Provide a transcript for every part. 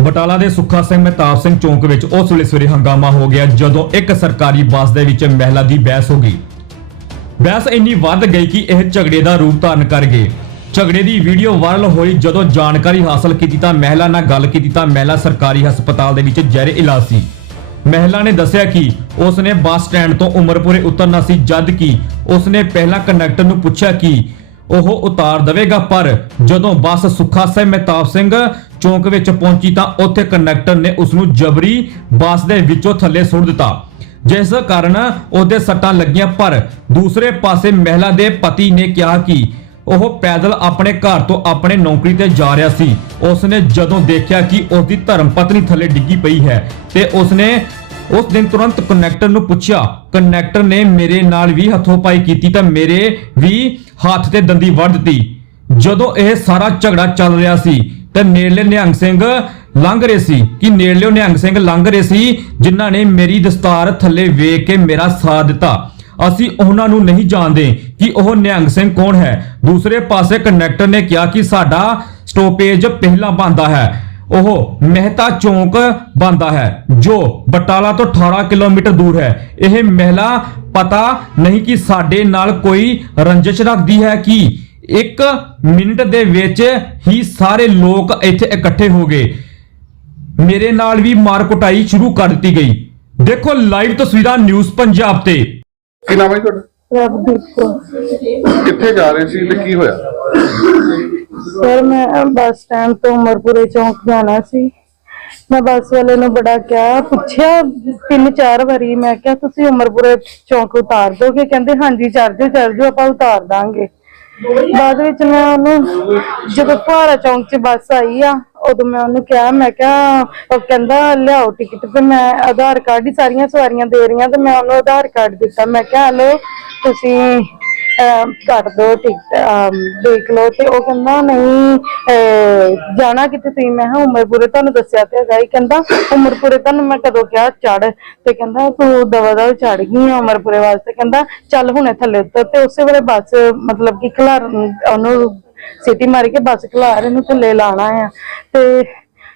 ਬਟਾਲਾ ਦੇ ਸੁੱਖਾ ਸਿੰਘ ਮਹਿਤਾਬ ਸਿੰਘ ਚੌਂਕ ਵਿੱਚ ਉਸ ਵੇਲੇ ਸਵੇਰੇ ਹੰਗਾਮਾ ਹੋ ਗਿਆ ਜਦੋਂ ਇੱਕ ਸਰਕਾਰੀ ਬੱਸ ਦੇ ਵਿੱਚ ਮਹਿਲਾ ਦੀ ਬਹਿਸ ਹੋ ਗਈ। ਬਹਿਸ ਇੰਨੀ ਵੱਧ ਗਈ ਕਿ ਇਹ ਝਗੜੇ ਦਾ ਰੂਪ ਧਾਰਨ ਕਰ ਗਏ। ਝਗੜੇ ਦੀ ਵੀਡੀਓ ਵਾਇਰਲ ਹੋਈ ਜਦੋਂ ਜਾਣਕਾਰੀ ਹਾਸਲ ਕੀਤੀ ਤਾਂ ਮਹਿਲਾ ਨਾਲ ਗੱਲ ਕੀਤੀ ਤਾਂ ਮਹਿਲਾ ਸਰਕਾਰੀ ਹਸਪਤਾਲ ਦੇ ਵਿੱਚ ਜ਼ਹਿਰ ਇਲਾਜ ਸੀ। ਮਹਿਲਾ ਨੇ ਦੱਸਿਆ ਕਿ ਉਸ ਨੇ ਬੱਸ ਸਟੈਂਡ ਤੋਂ ਉਮਰਪੁਰੇ ਉਤਰਨਾ ਸੀ ਜਦ ਕਿ ਉਸ ਨੇ ਪਹਿਲਾਂ ਕੰਡਕਟਰ ਨੂੰ ਪੁੱਛਿਆ ਕਿ ਉਹ ਉਤਾਰ ਦੇਵੇਗਾ। ਪਰ ਜਦੋਂ ਬੱਸ ਸੁੱਖਾ ਸਿੰਘ ਮਹਿਤਾਬ ਸਿੰਘ ਚੌਂਕ ਵਿੱਚ ਪਹੁੰਚੀ ਤਾਂ ਉੱਥੇ ਕੰਡਕਟਰ ਨੇ ਉਸ ਨੂੰ ਜਬਰੀ ਬੱਸ ਦੇ ਵਿੱਚੋਂ ਥੱਲੇ ਸੁੱਟ ਦਿੱਤਾ। ਜਿਸ ਕਾਰਨ ਉਹਦੇ ਸੱਟਾਂ ਲੱਗੀਆਂ। ਪਰ ਦੂਸਰੇ ਪਾਸੇ ਮਹਿਲਾ ਦੇ ਪਤੀ ਨੇ ਕਿਹਾ ਕਿ ਉਹ ਪੈਦਲ ਆਪਣੇ ਘਰ ਤੋਂ ਆਪਣੇ ਨੌਕਰੀ ਤੇ ਜਾ ਰਿਹਾ ਸੀ। ਉਸਨੇ ਜਦੋਂ ਦੇਖਿਆ ਕਿ ਉਸਦੀ ਧਰਮ ਪਤਨੀ ਥੱਲੇ ਡਿੱਗੀ ਪਈ ਹੈ ਤੇ ਉਸਨੇ ਉਸ ਦਿਨ ਤੁਰੰਤ ਕਨੈਕਟਰ ਨੂੰ ਪੁੱਛਿਆ। ਕਨੈਕਟਰ ਨੇ ਮੇਰੇ ਨਾਲ ਵੀ ਹੱਥੋਂ-ਪਾਈ ਕੀਤੀ ਤਾਂ ਮੇਰੇ ਵੀ ਹੱਥ ਤੇ ਦੰਦੀ ਵੱਢ ਦਿੱਤੀ। ਜਦੋਂ ਇਹ ਸਾਰਾ ਝਗੜਾ ਚੱਲ ਰਿਹਾ ਸੀ, ਤੇ ਨੇੜਲੇ ਨਿਹੰਗ ਸਿੰਘ ਲੰਘ ਰਹੇ ਸੀ। ਕਿ ਨੇੜਲੇ ਨਿਹੰਗ ਸਿੰਘ ਲੰਘ ਰਹੇ ਸੀ, ਜਿਨ੍ਹਾਂ ਨੇ ਮੇਰੀ ਦਸਤਾਰ ਥੱਲੇ ਵੇਖ ਕੇ ਮੇਰਾ ਸਾਥ ਦਿੱਤਾ। ਅਸੀਂ ਉਹਨਾਂ ਨੂੰ ਨਹੀਂ ਜਾਣਦੇ ਕਿ ਉਹ ਨਿਹੰਗ ਸਿੰਘ ਕੌਣ ਹੈ। ਦੂਸਰੇ ਪਾਸੇ ਕਨੈਕਟਰ ਨੇ ਕਿਹਾ ਕਿ ਸਾਡਾ ਸਟੋਪੇਜ ਪਹਿਲਾਂ ਬੰਦਾ ਹੈ। ਉਹ ਮਹਿਤਾ ਚੌਂਕ ਬੰਦਾ ਹੈ ਜੋ ਬਟਾਲਾ ਤੋਂ 18 ਕਿਲੋਮੀਟਰ ਦੂਰ ਹੈ। ਇਹ ਮਹਿਲਾ ਪਤਾ ਨਹੀਂ ਕਿ ਸਾਡੇ ਨਾਲ ਕੋਈ ਰੰਜਿਸ਼ ਰੱਖਦੀ ਹੈ ਕਿ ਇੱਕ ਮਿੰਟ ਦੇ ਵਿੱਚ ਹੀ ਸਾਰੇ ਲੋਕ ਇੱਥੇ ਇਕੱਠੇ ਹੋ ਗਏ। ਮੇਰੇ ਨਾਲ ਵੀ ਮਾਰ ਕੁਟਾਈ ਸ਼ੁਰੂ ਕਰ ਦਿੱਤੀ ਗਈ। ਦੇਖੋ ਲਾਈਵ ਤਸਵੀਰਾਂ ਨਿਊਜ਼ ਪੰਜਾਬ ਤੇ। ਕੀ ਨਾਮ ਹੈ ਜੀ ਤੁਹਾਡਾ? ਪ੍ਰਭਦੀਪ ਕੌਰ। ਕਿੱਥੇ ਜਾ ਰਹੇ ਸੀ ਤੇ ਕੀ ਹੋਇਆ? ਸਰ, ਮੈਂ ਬੱਸ ਸਟੈਂਡ ਤੋਂ ਉਮਰਪੁਰੇ ਚੌਂਕ ਜਾਣਾ ਸੀ। ਮੈਂ ਬੱਸ ਵਾਲੇ ਨੂੰ ਬੜਾ ਕਿਹਾ, ਪੁੱਛਿਆ ਤਿੰਨ ਚਾਰ ਵਾਰੀ, ਮੈਂ ਕਿਹਾ, ਤੁਸੀਂ ਉਮਰਪੁਰੇ ਚੌਂਕ ਉਤਾਰ ਦੋਗੇ? ਕਹਿੰਦੇ, ਹਾਂਜੀ ਚੜ ਜਾਓ ਚੜ ਜਾਓ ਆਪਾਂ ਉਤਾਰ ਦਾਂਗੇ। ਬਾਅਦ ਵਿੱਚ ਮੈਂ ਉਹਨੂੰ, ਜਦੋਂ ਫੁਹਾਰਾ ਚੌਂਕ 'ਚ ਬੱਸ ਆਈ ਆ, ਉਦੋਂ ਮੈਂ ਉਹਨੂੰ ਕਿਹਾ, ਮੈਂ ਕਿਹਾ, ਉਹ ਕਹਿੰਦਾ, ਲਿਆਓ ਟਿਕਟ ਤੇ ਮੈਂ ਆਧਾਰ ਕਾਰਡ ਹੀ ਸਾਰੀਆਂ ਸਵਾਰੀਆਂ ਦੇ ਰਹੀਆਂ ਤੇ ਮੈਂ ਉਹਨੂੰ ਆਧਾਰ ਕਾਰਡ ਦਿੱਤਾ। ਮੈਂ ਕਿਹਾ ਲਓ ਤੁਸੀਂ ਕੱਟ ਦੋ ਟਿਕਟ ਦੇਖ ਲਓ ਤੇ ਉਹ ਕਹਿੰਦਾ ਨਹੀਂ ਜਾਣਾ ਕਿਤੇ ਤੁਸੀਂ? ਮੈਂ ਕਿਹਾ ਉਮਰਪੁਰੇ ਤੁਹਾਨੂੰ ਦੱਸਿਆ ਤੇ ਹੈਗਾ ਹੀ ਕਹਿੰਦਾ ਉਮਰਪੁਰੇ ਤੁਹਾਨੂੰ ਮੈਂ ਕਦੋਂ ਕਿਹਾ ਚੜ ਤੇ ਕਹਿੰਦਾ ਤੂੰ ਦਵਾ ਦਵਾ ਚੜ ਗਈ ਆ ਉਮਰਪੁਰੇ ਵਾਸਤੇ। ਕਹਿੰਦਾ ਚੱਲ ਹੁਣੇ ਥੱਲੇ ਉੱਤਰ ਤੇ ਉਸੇ ਵੇਲੇ ਬੱਸ, ਮਤਲਬ ਕਿ ਖਲਾਰ, ਉਹਨੂੰ ਸਿਟੀ ਮਾਰ ਕੇ ਬੱਸ ਖਲਾਰ ਇਹਨੂੰ ਥੱਲੇ ਲਾਣਾ ਆ ਤੇ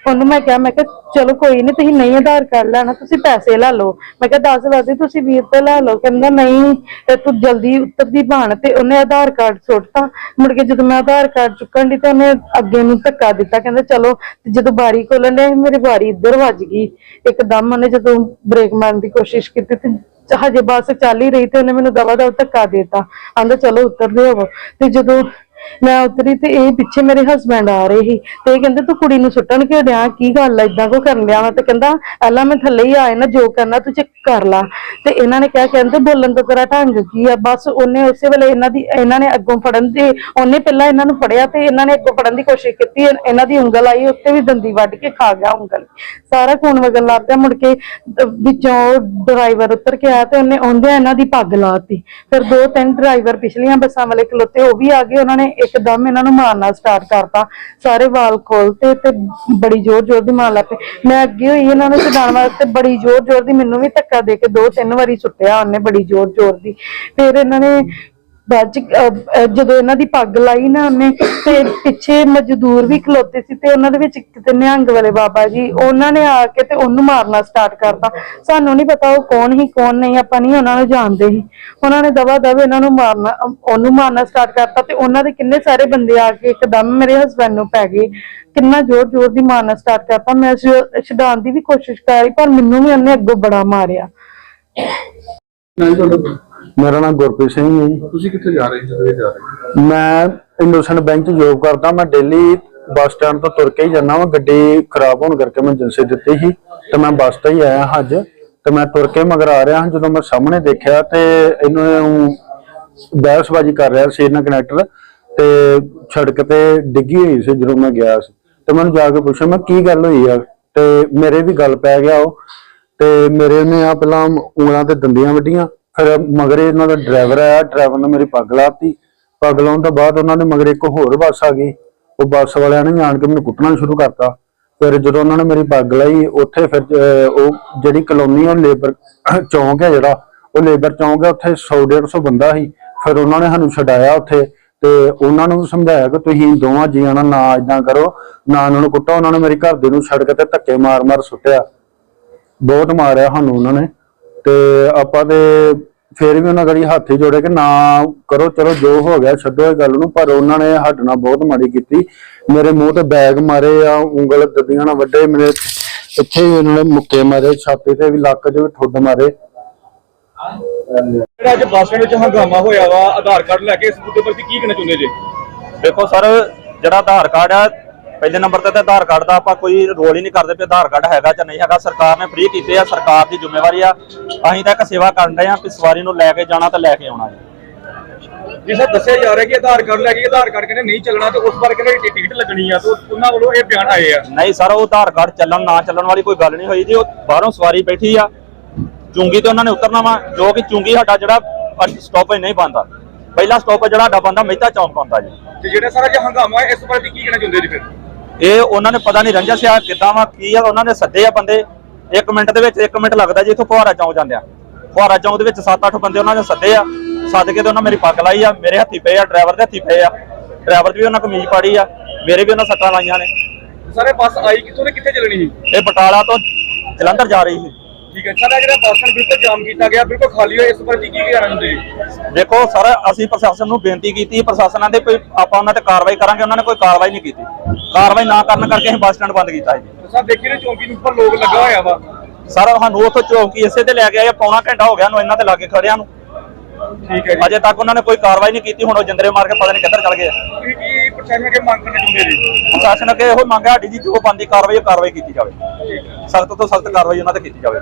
ਉਹਨੂੰ ਮੈਂ ਕਿਹਾ ਮੈਂ ਕਿਹਾ, ਚਲੋ ਕੋਈ ਨਹੀਂ ਤੁਸੀਂ ਨਹੀਂ ਆਧਾਰ ਕਾਰਡ ਲੈਣਾ, ਤੁਸੀਂ ਪੈਸੇ ਲੈ ਲਓ। ਮੈਂ ਕਿਹਾ 10 ਵਜੇ ਤੁਸੀਂ 20 ਰੁਪਏ ਲੈ ਲਓ। ਕਹਿੰਦਾ, ਨਹੀਂ, ਤੇ ਤੂੰ ਜਲਦੀ ਉੱਤਰਦੀ ਬਣ ਤੇ ਉਹਨੇ ਆਧਾਰ ਕਾਰਡ ਸੁੱਟਤਾ। ਮੁੜ ਕੇ ਜਦੋਂ ਮੈਂ ਆਧਾਰ ਕਾਰਡ ਚੁੱਕਣ ਦੀ ਤੇ ਉਹਨੇ ਅੱਗੇ ਨੂੰ ਧੱਕਾ ਦਿੱਤਾ। ਕਹਿੰਦਾ, ਚਲੋ। ਤੇ ਜਦੋਂ ਬਾਰੀ ਖੋਲਣ ਡਿਆ ਸੀ, ਮੇਰੀ ਬਾਰੀ ਇੱਧਰ ਵੱਜ ਗਈ। ਇੱਕਦਮ ਉਹਨੇ ਜਦੋਂ ਬ੍ਰੇਕ ਮਾਰਨ ਦੀ ਕੋਸ਼ਿਸ਼ ਕੀਤੀ ਤੇ ਹਜੇ ਬੱਸ ਚੱਲ ਹੀ ਰਹੀ ਤੇ ਉਹਨੇ ਮੈਨੂੰ ਦਵਾ ਦਵਾ ਧੱਕਾ ਦੇਤਾ। ਆਂਦਾ ਚਲੋ ਉਤਰਦੇ ਹੋਵੋ ਤੇ ਜਦੋਂ ਮੈਂ ਉਤਰੀ ਤੇ ਇਹ ਪਿੱਛੇ ਮੇਰੇ ਹਸਬੰਡ ਆ ਰਹੇ ਸੀ ਤੇ ਇਹ ਕਹਿੰਦੇ ਤੂੰ ਕੁੜੀ ਨੂੰ ਸੁੱਟਣ ਕਿਉਂ ਡਿਆ? ਕੀ ਗੱਲ ਐ ਇਦਾਂ ਕੋ ਕਰਨ ਡਿਆ ਵਾ? ਤੇ ਕਹਿੰਦਾ, ਪਹਿਲਾਂ ਮੈਂ ਥੱਲੇ ਹੀ ਆਏ ਨਾ ਜੋ ਕਰਨਾ ਤੂੰ ਚੈੱਕ ਕਰ ਲਾ। ਤੇ ਇਹਨਾਂ ਨੇ ਕਿਹਾ, ਕਹਿੰਦੇ ਬੋਲਣ ਤੋਂ ਤੇਰਾ ਢੰਗ ਕੀ ਆ? ਬਸ ਉਹਨੇ ਉਸੇ ਵੇਲੇ ਇਹਨਾਂ ਦੀ, ਇਹਨਾਂ ਨੇ ਅੱਗੋਂ ਫੜਨ ਦੇ, ਉਹਨੇ ਪਹਿਲਾਂ ਇਹਨਾਂ ਨੂੰ ਫੜਿਆ ਤੇ ਇਹਨਾਂ ਨੇ ਅੱਗੋਂ ਫੜਨ ਦੀ ਕੋਸ਼ਿਸ਼ ਕੀਤੀ। ਇਹਨਾਂ ਦੀ ਉਂਗਲ ਆਈ, ਉੱਤੇ ਵੀ ਦੰਦੀ ਵੱਢ ਕੇ ਖਾ ਗਿਆ ਉਂਗਲ। ਸਾਰਾ ਖੂਨ ਵਗਣ ਲੱਗ ਪਿਆ, ਮੁੜ ਕੇ ਵਿੱਚੋਂ ਡਰਾਈਵਰ ਉਤਰ ਕੇ ਆਇਆ ਤੇ ਉਹਨੇ ਆਉਂਦਿਆਂ ਇਹਨਾਂ ਦੀ ਪੱਗ ਲਾਤੀ। ਫਿਰ ਦੋ ਤਿੰਨ ਡਰਾਈਵਰ ਪਿਛਲੀਆਂ ਬੱਸਾਂ ਵਾਲੇ ਖਲੋਤੇ, ਉਹ ਵੀ ਆ ਗਏ, ਉਹਨਾਂ ਨੇ ਇੱਕਦਮ ਇਹਨਾਂ ਨੂੰ ਮਾਰਨਾ ਸਟਾਰਟ ਕਰਤਾ। ਸਾਰੇ ਵਾਲ ਖੋਲਤੇ ਤੇ ਬੜੀ ਜ਼ੋਰ ਜ਼ੋਰ ਦੀ ਮਾਰ ਲੱਗ ਪਏ ਮੈਂ ਅੱਗੇ ਹੋਈ ਇਹਨਾਂ ਨੂੰ ਛਡਾਉਣ ਵਾਸਤੇ ਬੜੀ ਜ਼ੋਰ ਜ਼ੋਰ ਦੀ ਮੈਨੂੰ ਵੀ ਧੱਕਾ ਦੇ ਕੇ ਦੋ ਤਿੰਨ ਵਾਰੀ ਸੁੱਟਿਆ ਉਹਨੇ ਬੜੀ ਜ਼ੋਰ ਜ਼ੋਰ ਦੀ। ਫਿਰ ਇਹਨਾਂ ਨੇ ਬਾਅਦ ਚ ਅਹ, ਜਦੋਂ ਇਹਨਾਂ ਦੀ ਪੱਗ ਲਾਈ ਨਾ ਉਹਨੇ ਤੇ ਪਿੱਛੇ ਮਜ਼ਦੂਰ ਵੀ ਖਲੋਤੇ ਸੀ ਤੇ ਉਹਨਾਂ ਦੇ ਵਿੱਚ ਕਿਤੇ ਨਿਹੰਗ ਵਾਲੇ ਬਾਬਾ ਜੀ ਉਹਨਾਂ ਨੇ ਆ ਕੇ ਤੇ ਉਹਨੂੰ ਮਾਰਨਾ ਸਟਾਰਟ ਕਰਤਾ। ਸਾਨੂੰ ਨਹੀਂ ਪਤਾ ਉਹ ਕੌਣ ਹੀ ਕੌਣ ਨਹੀਂ ਆਪਾਂ ਨਹੀਂ ਉਹਨਾਂ ਨੂੰ ਜਾਣਦੇ ਸੀ। ਉਹਨਾਂ ਨੇ ਦਵਾ ਦਵ ਇਹਨਾਂ ਨੂੰ ਮਾਰਨਾ ਉਹਨੂੰ ਮਾਰਨਾ ਸਟਾਰਟ ਕਰਤਾ ਤੇ ਉਹਨਾਂ ਦੇ ਕਿੰਨੇ ਸਾਰੇ ਬੰਦੇ ਆ ਕੇ ਇੱਕਦਮ ਮੇਰੇ ਹਸਬੰਡ ਨੂੰ ਪੈ ਗਏ। ਕਿੰਨਾ ਜ਼ੋਰ ਜ਼ੋਰ ਦੀ ਮਾਰਨਾ ਸਟਾਰਟ ਕਰਤਾ। ਮੈਂ ਛ- ਛਡਾਉਣ ਦੀ ਵੀ ਕੋਸ਼ਿਸ਼ ਕਰੀ ਪਰ ਮੈਨੂੰ ਵੀ ਉਹਨੇ ਅੱਗੋਂ ਬੜਾ ਮਾਰਿਆ। ਨਹੀਂ ਤੁਹਾਡਾ ਮੇਰਾ ਨਾਮ ਗੁਰਪ੍ਰੀਤ ਸਿੰਘ ਹੈ ਜੀ। ਤੁਸੀਂ ਕਿੱਥੇ ਜਾ ਰਹੇ ਕਿੱਥੇ ਜਾ ਰਹੇ ਮੈਂ ਇੰਡੋਸਨ ਬੈਂਕ 'ਚ ਜੋਬ ਕਰਦਾ ਮੈਂ ਡੇਲੀ ਬੱਸ ਸਟੈਂਡ ਤੋਂ ਤੁਰ ਕੇ ਹੀ ਜਾਂਦਾ ਵਾਂ। ਗੱਡੀ ਖਰਾਬ ਹੋਣ ਕਰਕੇ ਮੈਂ ਏਜੰਸੀ ਦਿੱਤੀ ਸੀ ਤੇ ਮੈਂ ਬੱਸ ਤੇ ਹੀ ਆਇਆ ਹਾਂ ਅੱਜ। ਤੇ ਮੈਂ ਤੁਰ ਕੇ ਮਗਰ ਆ ਰਿਹਾ ਹਾਂ ਜਦੋਂ ਮੈਂ ਸਾਹਮਣੇ ਦੇਖਿਆ ਤੇ ਇਹਨੂੰ ਬਹਿਸਬਾਜ਼ੀ ਕਰ ਰਿਹਾ ਸੀ ਇਹਨਾਂ ਕਨੈਕਟਰ ਤੇ ਸੜਕ ਤੇ ਡਿੱਗੀ ਹੋਈ ਸੀ ਜਦੋਂ ਮੈਂ ਗਿਆ ਸੀ। ਤੇ ਮੈਨੂੰ ਜਾ ਕੇ ਪੁੱਛਿਆ ਮੈਂ ਕੀ ਗੱਲ ਹੋਈ ਆ? ਤੇ ਮੇਰੇ ਵੀ ਗੱਲ ਪੈ ਗਿਆ ਉਹ। ਤੇ ਮੇਰੇ ਨੇ ਆ ਪਹਿਲਾਂ ਉਂਗਲਾਂ ਤੇ ਦੰਦੀਆਂ ਵੱਡੀਆਂ ਫਿਰ ਮਗਰੇ ਇਹਨਾਂ ਦਾ ਡਰਾਈਵਰ ਆਇਆ ਡਰਾਈਵਰ ਨੇ ਮੇਰੀ ਪੱਗ ਲਾਤੀ। ਪੱਗ ਲਾਉਣ ਤੋਂ ਬਾਅਦ ਉਹਨਾਂ ਨੇ ਮਗਰ ਇੱਕ ਹੋਰ ਬੱਸ ਆ ਗਈ। ਉਹ ਬੱਸ ਵਾਲਿਆਂ ਨੇ ਜਾਣ ਕੇ ਮੈਨੂੰ ਕੁੱਟਣਾ ਸ਼ੁਰੂ ਕਰਤਾ। ਫਿਰ ਜਦੋਂ ਉਹਨਾਂ ਨੇ ਮੇਰੀ ਪੱਗ ਲਾਈ, ਉੱਥੇ ਫਿਰ ਉਹ ਜਿਹੜੀ ਕਲੋਨੀ ਉਹ ਲੇਬਰ ਚੌਂਕ ਹੈ ਜਿਹੜਾ, ਉਹ ਲੇਬਰ ਚੌਂਕ ਹੈ ਉੱਥੇ 100 150 ਬੰਦਾ ਸੀ। ਫਿਰ ਉਹਨਾਂ ਨੇ ਸਾਨੂੰ ਛਡਾਇਆ ਉੱਥੇ ਤੇ ਉਹਨਾਂ ਨੂੰ ਸਮਝਾਇਆ ਕਿ ਤੁਸੀਂ ਦੋਵਾਂ ਜੀਆਂ ਨਾਲ ਨਾ ਇਦਾਂ ਕਰੋ, ਨਾ ਉਹਨਾਂ ਨੂੰ ਕੁੱਟੋ। ਉਹਨਾਂ ਨੇ ਮੇਰੀ ਘਰ ਦੇ ਨੂੰ ਸੜਕ ਤੇ ਧੱਕੇ ਮਾਰ-ਮਾਰ ਸੁੱਟਿਆ। ਬਹੁਤ ਮਾਰਿਆ ਸਾਨੂੰ ਉਹਨਾਂ ਨੇ। ਤੇ ਆਪਾਂ ਤੇ ਫੇਰ ਵੀ ਉਹਨਾਂ ਗੜੀ ਹੱਥ ਹੀ ਜੋੜੇ ਕਿ ਨਾ ਕਰੋ ਚਲੋ ਜੋ ਹੋ ਗਿਆ ਛੱਡੋ ਇਹ ਗੱਲ ਨੂੰ ਪਰ ਉਹਨਾਂ ਨੇ ਸਾਡੇ ਨਾਲ ਬਹੁਤ ਮਾੜੀ ਕੀਤੀ। ਮੇਰੇ ਮੂੰਹ ਤੇ ਬੈਗ ਮਾਰੇ ਆ ਉਂਗਲ ਦੱਦੀਆਂ ਨਾਲ ਵੱਡੇ ਮੇਰੇ ਇੱਥੇ ਵੀ ਉਹਨਾਂ ਨੇ ਮੁੱਕੇ ਮਾਰੇ ਛਾਤੀ ਤੇ ਵੀ ਲੱਕ 'ਚ ਵੀ ਠੁੱਡ ਮਾਰੇ। ਜਿਹੜਾ ਅੱਜ ਬੱਸ ਸਟੈਂਡ ਵਿੱਚ ਹੰਗਾਮਾ ਹੋਇਆ ਵਾ ਆਧਾਰ ਕਾਰਡ ਲੈ ਕੇ ਇਸ ਮੁੱਦੇ ਪਰ ਕੀ ਕਹਿਣਾ ਚਾਹੁੰਦੇ ਜੀ? ਦੇਖੋ ਸਰ ਜਿਹੜਾ ਆਧਾਰ ਕਾਰਡ ਆ ਪਹਿਲੇ ਨੰਬਰ ਤੇ ਤਾਂ ਆਧਾਰ ਕਾਰਡ ਦਾ ਆਪਾਂ ਕੋਈ ਰੋਲ ਹੀ ਨਹੀਂ ਕਰਦੇ ਵੀ ਆਧਾਰ ਕਾਰਡ ਹੈਗਾ ਜਾਂ ਨਹੀਂ ਹੈਗਾ। ਸਰਕਾਰ ਨੇ ਫ੍ਰੀ ਕੀਤੇ ਆ ਸਰਕਾਰ ਦੀ ਜ਼ਿੰਮੇਵਾਰੀ ਆ। ਅਸੀਂ ਤਾਂ ਇੱਕ ਸੇਵਾ ਕਰਨ ਰਹੇ ਆ ਕਿ ਸਵਾਰੀ ਨੂੰ ਲੈ ਕੇ ਜਾਣਾ ਤਾਂ ਲੈ ਕੇ ਆਉਣਾ ਜੀ। ਜਿਸ ਤਰ੍ਹਾਂ ਦੱਸਿਆ ਜਾ ਰਿਹਾ ਕਿ ਆਧਾਰ ਕਾਰਡ ਲੈ ਕੇ ਆਧਾਰ ਕਾਰਡ ਕਹਿੰਦੇ ਨਹੀਂ ਚੱਲਣਾ ਤੇ ਉਸ ਬਾਰੇ ਕਹਿੰਦੇ ਟਿਕਟ ਲੱਗਣੀ ਆ ਤੇ ਉਹਨਾਂ ਵੱਲੋਂ ਇਹ ਬਿਆਨ ਆਏ ਆ। ਨਹੀਂ ਸਰ ਉਹ ਆਧਾਰ ਕਾਰਡ ਚੱਲਣ ਨਾ ਚੱਲਣ ਵਾਲੀ ਕੋਈ ਗੱਲ ਨਹੀਂ ਹੋਈ ਜੀ। ਉਹ ਬਾਹਰੋਂ ਸਵਾਰੀ ਬੈਠੀ ਆ। ਚੁੰਗੀ ਤੇ ਉਹਨਾਂ ਨੇ ਉਤਰਨਾ ਵਾ ਜੋ ਕਿ ਚੁੰਗੀ ਸਾਡਾ ਜਿਹੜਾ ਸਟਾਪੇਜ ਨਹੀਂ ਬੰਦਾ ਪਹਿਲਾ ਸਟਾਪੇਜ ਜਿਹੜਾ ਸਾਡਾ ਬੰਦਾ ਮਹਿਤਾ ਚੌਂਕ ਬੰਦਾ ਜੀ। ਤੇ ਜਿਹੜਾ ਸਾਰਾ ਜੇ ਹੰਗਾਮਾ ਹੈ ਇਸ ਬਾਰੇ ਕੀ ਕਹਿਣਾ ਚਾਹੁੰਦੇ ਜੀ ਫਿਰ? ਇਹ ਉਹਨਾਂ ਨੇ ਪਤਾ ਨਹੀਂ ਰੰਜਸ ਆ ਕਿੱਦਾਂ ਵਾ ਕੀ ਆ ਉਹਨਾਂ ਨੇ ਸੱਦੇ ਆ ਬੰਦੇ। 1 ਮਿੰਟ ਦੇ ਵਿੱਚ 1 ਮਿੰਟ ਲੱਗਦਾ ਜੀ ਇੱਥੋਂ ਫੁਹਾਰਾ ਚੌਂਕ ਜਾਂਦੇ ਆ ਫੁਹਾਰਾ ਚੌਂਕ ਦੇ ਵਿੱਚ 7-8 ਬੰਦੇ ਉਹਨਾਂ ਨੇ ਸੱਦੇ ਆ। ਸੱਦ ਕੇ ਤੇ ਉਹਨਾਂ ਮੇਰੀ ਪੱਗ ਲਾਈ ਆ ਮੇਰੇ ਹੱਥੀ ਪਏ ਆ ਡਰਾਈਵਰ ਦੇ ਹੱਥੀ ਪਏ ਆ। ਡਰਾਈਵਰ ਦੀ ਵੀ ਉਹਨਾਂ ਕਮੀਜ਼ ਪਾੜੀ ਆ ਮੇਰੇ ਵੀ ਉਹਨਾਂ ਸੱਟਾਂ ਲਾਈਆਂ ਨੇ। ਸਾਰੇ ਬੱਸ ਆਈ ਕਿੱਥੋਂ ਤੇ ਕਿੱਥੇ ਚੱਲਣੀ ਸੀ? ਇਹ ਬਟਾਲਾ ਤੋਂ ਜਲੰਧਰ ਜਾ ਰਹੀ ਸੀ। ਠੀਕ ਹੈ। ਸਾਡਾ ਜਿਹੜਾ ਬੱਸ ਸਟੈਂਡ ਬਿਲਕੁਲ ਜਾਮ ਕੀਤਾ ਗਿਆ ਬਿਲਕੁਲ ਖਾਲੀ ਹੋਇਆ ਇਸ ਬਾਰੇ ਕੀ ਚਾਹੁੰਦੇ ਜੀ ਦੇਖੋ ਸਰ ਅਸੀਂ ਪ੍ਰਸ਼ਾਸਨ ਨੂੰ ਬੇਨਤੀ ਕੀਤੀ ਪ੍ਰਸ਼ਾਸਨਾਂ ਦੇ ਕੋਈ ਆਪਾਂ ਉਹਨਾਂ ਤੇ ਕਾਰਵਾਈ ਕਰਾਂਗੇ ਉਹਨਾਂ ਨੇ ਕੋਈ ਕਾਰਵਾਈ ਨਹੀਂ ਕੀਤੀ। ਕਾਰਵਾਈ ਨਾ ਕਰਨ ਕਰਕੇ ਅਸੀਂ ਬੱਸ ਸਟੈਂਡ ਬੰਦ ਕੀਤਾ ਜੀ। ਸਰ ਦੇਖੀ ਨੇ ਚੌਂਕੀ ਦੇ ਉੱਪਰ ਲੋਕ ਲੱਗਾ ਹੋਇਆ ਵਾ। ਸਰ ਸਾਨੂੰ ਉੱਥੋਂ ਚੌਂਕੀ ਇਸੇ ਤੇ ਲੈ ਕੇ ਆਏ ਪੌਣਾ ਘੰਟਾ ਹੋ ਗਿਆ ਨੂੰ ਇਹਨਾਂ ਤੇ ਲਾਗੇ ਖੜਿਆਂ ਨੂੰ। ਠੀਕ ਹੈ ਜੀ। ਅਜੇ ਤੱਕ ਉਹਨਾਂ ਨੇ ਕੋਈ ਕਾਰਵਾਈ ਨਹੀਂ ਕੀਤੀ ਹੁਣ ਉਹ ਜਿੰਦਰੇ ਮਾਰ ਕੇ ਪਤਾ ਨਹੀਂ ਕਿੱਧਰ ਚਲ ਗਏ ਆ। ਕੀ ਪ੍ਰਸ਼ਾਸਨ ਅੱਗੇ ਮੰਗ ਕਰਨਾ ਚਾਹੁੰਦੇ ਜੀ। ਪ੍ਰਸ਼ਾਸਨ ਅੱਗੇ ਇਹੋ ਮੰਗ ਹੈ ਸਾਡੀ ਜੀ, ਜੋ ਬੰਦੀ ਕਾਰਵਾਈ ਉਹ ਕਾਰਵਾਈ ਕੀਤੀ ਜਾਵੇ। ਸਖਤ ਤੋਂ ਸਖਤ ਕਾਰਵਾਈ ਉਹਨਾਂ ਤੇ ਕੀਤੀ ਜਾਵੇ।